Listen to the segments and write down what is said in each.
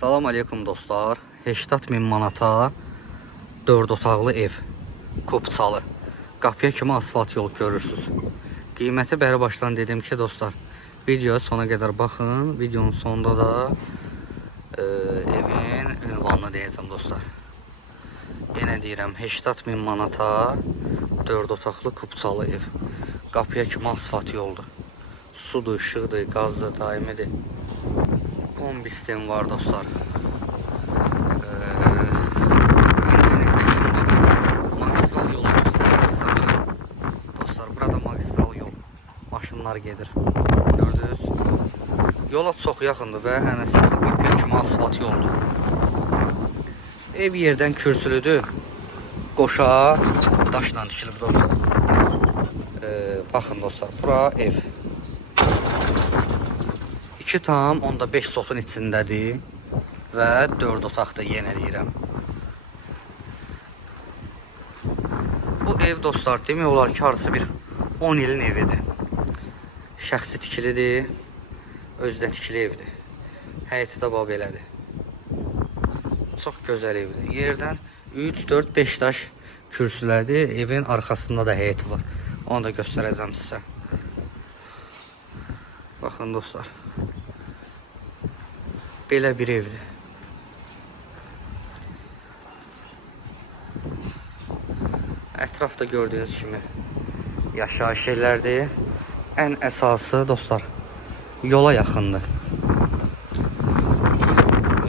Salam aleykum dostlar. 80.000 manata 4 otaqlı ev. Kopçalı. Qapıya kimi asfalt yol görürsünüz. Qiyməti bəri başdan dedim ki dostlar, videoya sona qədər baxın. Videonun sonunda da evin ünvanını deyəcəm dostlar. Yenə deyirəm 80.000 manata 4 otaqlı kopçalı ev. Qapıya kimi asfalt yoldur. Sudur, işıqdır, qazdır, daimidir. Kombi sistemi var dostlar. İnternetdə şimdi magistral yolu göstərir. Dostlar, burada magistral yol. Maşınlar gedir. Gördünüz? Yola çox yaxındır və ən əsası qapıya kimi asfalt yoldur. Ev yerdən kürsülüdür. Qoşa daşla tikilib dostlar. Baxın dostlar, bura ev. 2,5 sotun içindədir və 4 otaqda yenə deyirəm. Bu ev dostlar demək olar ki, arası bir 10 ilin evidir. Şəxsi tikilidir, özdə tikili evdir. Həyəti də belədir. Çox gözəl evdir. Yerdən 3, 4, 5 daş kürsülədir. Evin arxasında da həyəti var. Onu da göstərəcəm sizə. Baxın dostlar. Belə bir evdir. Ətrafda gördüyünüz kimi yaşayış yerlərdir. Ən əsası dostlar yola yaxındır.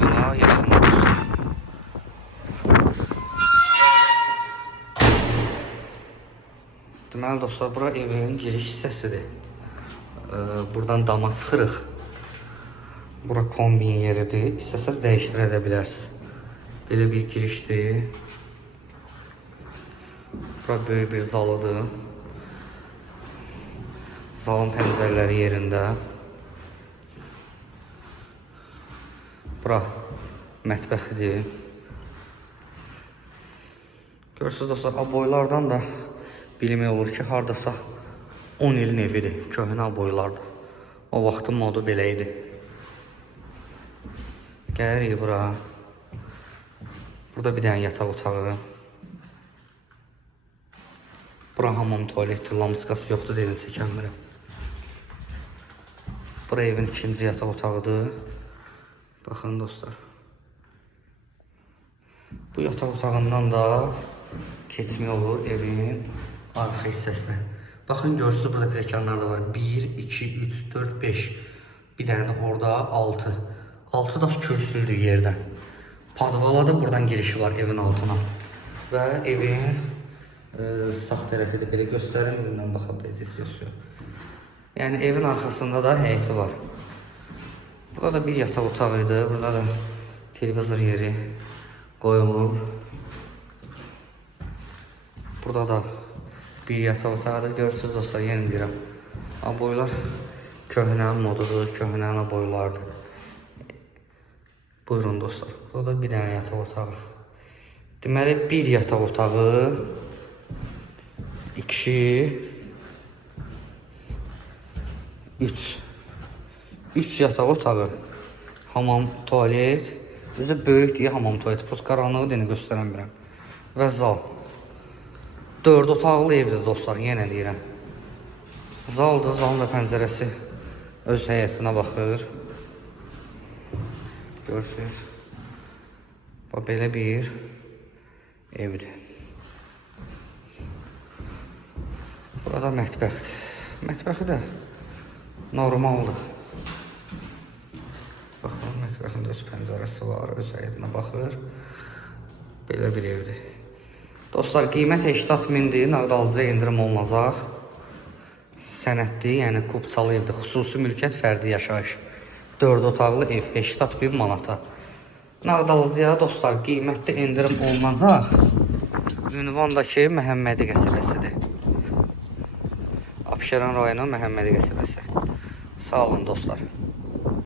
Yola yaxındır dostlar. Deməli dostlar, bura evin giriş hissəsidir. Buradan dama çıxırıq. Bura kombin yeridir. İstəsəz dəyişdirə də bilərsiniz. Belə bir girişdir. Bura böyük bir zalıdır. Zalın pəncərələri yerində. Bura mətbəxidir. Görürsünüz dostlar, aboylardan da bilmək olur ki, hardasa 10 ilin evidir. Köhnə aboylardır. O vaxtın modu belə idi. Gəlirik bura. Burada bir dənə yataq otağı. Bura hamam tualetdir, lamskası yoxdur, deyin çəkənmirəm. Bura evin ikinci yataq otağıdır. Baxın dostlar. Bu yataq otağından da keçmək olur evin arxa hissəsinə. Baxın, görürsünüz, burada pilləkənlər də var. 1, 2, 3, 4, 5. Bir dənə də orada 6. 6 daş kürsülüdür yerdən. Padvala da buradan girişi var evin altına. Və evin sağ tərəfidir. Belə göstərim, bilməm, baxa biləcəksiniz, yoxsa. Yəni evin arxasında da həyəti var. Burada da bir yataq otağıydı. Burada da televizor yeri qoyulur. Burada da bir yataq otağıdır. Görürsünüz dostlar, yenə deyirəm. Aboylar köhnə modudur, köhnə aboylardır. Buyurun dostlar. Burada bir dənə yataq otağı. Deməli, bir yataq otağı, 2, 3. 3 yataq otağı, hamam, tualet. Bizə böyük deyə hamam tualet. Post qaranlığı deyəni göstərəm biləm. Və zal. 4 otaqlı evdir dostlar, yenə deyirəm. Zaldır, zalın da pəncərəsi öz həyətinə baxır. Görürsünüz. Belə bir evdir. Burada mətbəxdir. Mətbəxi də normaldır. Baxın, mətbəxində öz pəncərəsi var, öz həyətinə baxır. Belə bir evdir. Dostlar, qiymət 80.000-dir, nağdalıcıya indirim olunacaq. Sənəddir, yəni kopçalı evdir. Xüsusi mülkiyyət, fərdi yaşayış. 4 otaqlı ev, 80.000 manata. Nağdalıcıya dostlar, qiymətdə indirim olunacaq. Ünvandakı Məhəmmədi qəsəbəsidir. Abşeron rayonu Məhəmmədi qəsəbəsi. Sağ olun dostlar.